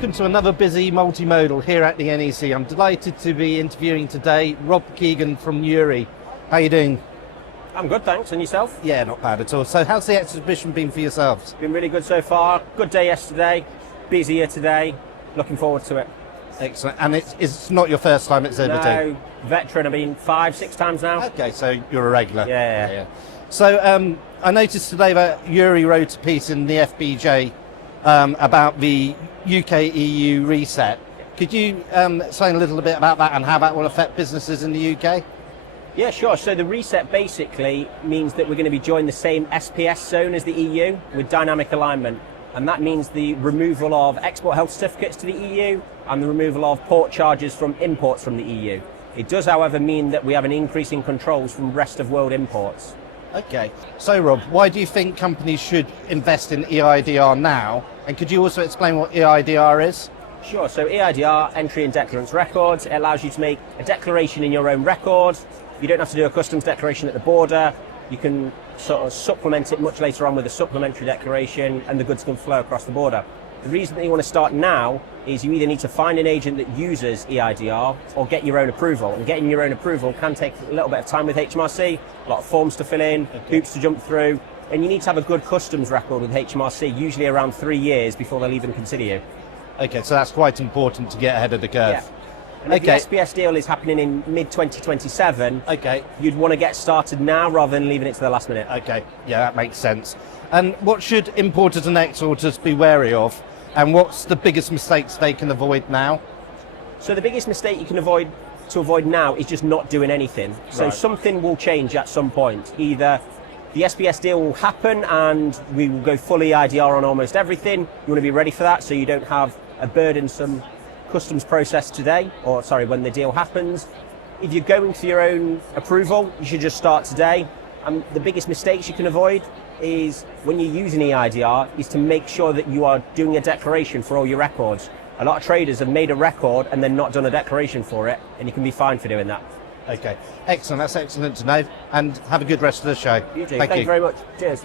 welcome to another busy multimodal here at the NEC. I'm delighted to be interviewing today Rob Keegan from EORI. How are you doing? I'm good, thanks. And yourself? Yeah, not bad at all. So how's the exhibition been for yourselves? Been really good so far. Good day yesterday, busier today. Looking forward to it. Excellent. And it's not your first time exhibiting? No, veteran. I've been 5-6 times now. Okay, so you're a regular. Yeah. So I noticed today that EORI wrote a piece in the FBJ about the UK EU reset. Could you explain a little bit about that and how that will affect businesses in the UK? Yeah, sure. So the reset basically means that we're going to be joining the same SPS zone as the EU with dynamic alignment. And that means the removal of export health certificates to the EU and the removal of port charges from imports from the EU. It does, however, mean that we have an increase in controls from rest of world imports. Okay. So, Rob, why do you think companies should invest in EIDR now? And could you also explain what EIDR is? Sure. So EIDR, Entry and Declarants Records, it allows you to make a declaration in your own record. You don't have to do a customs declaration at the border. You can sort of supplement it much later on with a supplementary declaration, and the goods can flow across the border. The reason that you want to start now is you either need to find an agent that uses EIDR or get your own approval. And getting your own approval can take a little bit of time with HMRC, a lot of forms to fill in, hoops to jump through, and you need to have a good customs record with HMRC, usually around 3 years before they'll even consider you. Okay, so that's quite important to get ahead of the curve. Yeah. And if the SPS deal is happening in mid-2027, you'd want to get started now rather than leaving it to the last minute. Okay, yeah, that makes sense. And what should importers and exporters be wary of? And what's the biggest mistakes they can avoid now? So the biggest mistake you can avoid now is just not doing anything. So something will change at some point. Either the SPS deal will happen and we will go fully EIDR on almost everything. You want to be ready for that so you don't have a burdensome customs process today, or sorry, when the deal happens. If you're going for your own approval, you should just start today. And the biggest mistakes you can avoid is when you're using EIDR is to make sure that you are doing a declaration for all your records. A lot of traders have made a record and then not done a declaration for it, and you can be fined for doing that. Okay, excellent. That's excellent to know. And have a good rest of the show. You too. Thank you very much. Cheers.